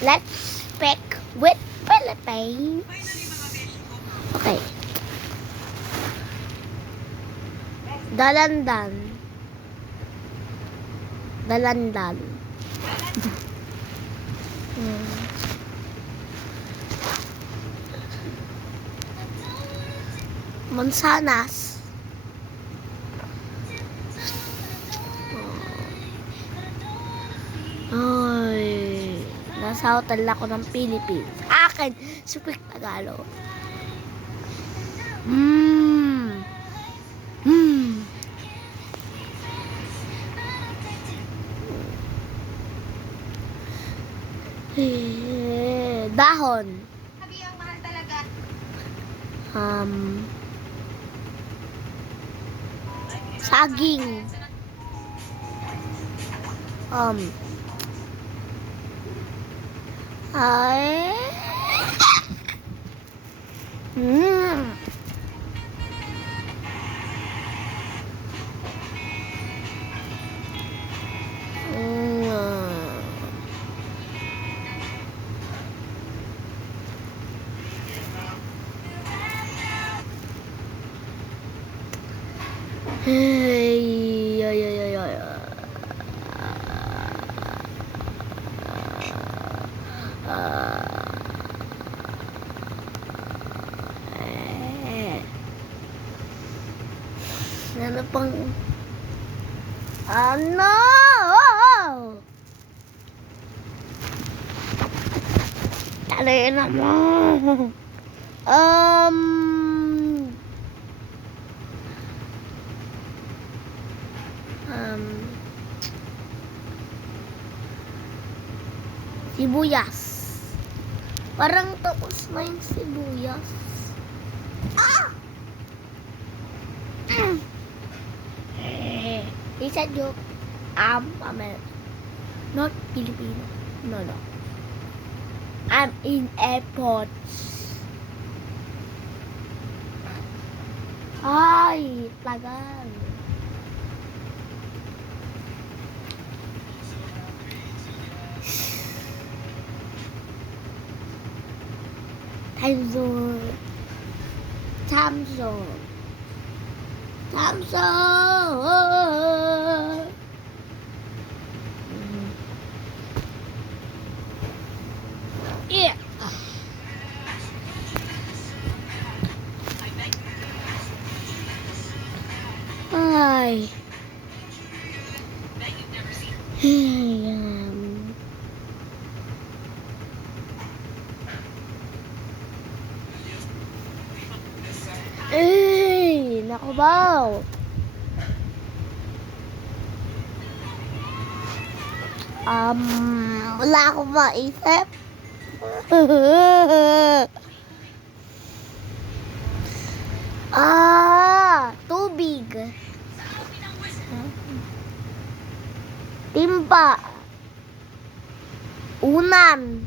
Let's speak with Philippines. Okay. Dalandan. Dalandan. Mansanas. Ay, nasa hotel ako ng Philippines. Akin, speak Tagalog. Dahon. Sabi ang mahal talaga. Saging. Ay. Hey, ay, ay, ay, ay. Ano pang ano? Tali na mo. Sibuyas. Parang tapos na yung sibuyas. Isa joke. American. Not Filipino. No. I'm in airports. Ay, tagal. Time zone. Yeah. Ay. Naku ba? Wala akong maisip. Tubig. Timba. Unan.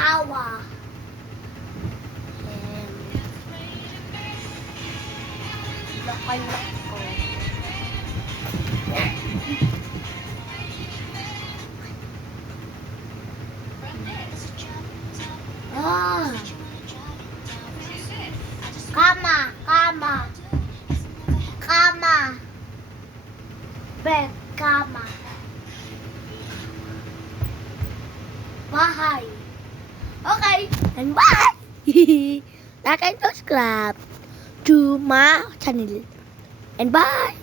Tawa. Loko-loko. Kama. Bed, kama. Bahay. Okay. And bye! Like and subscribe to my channel. And bye!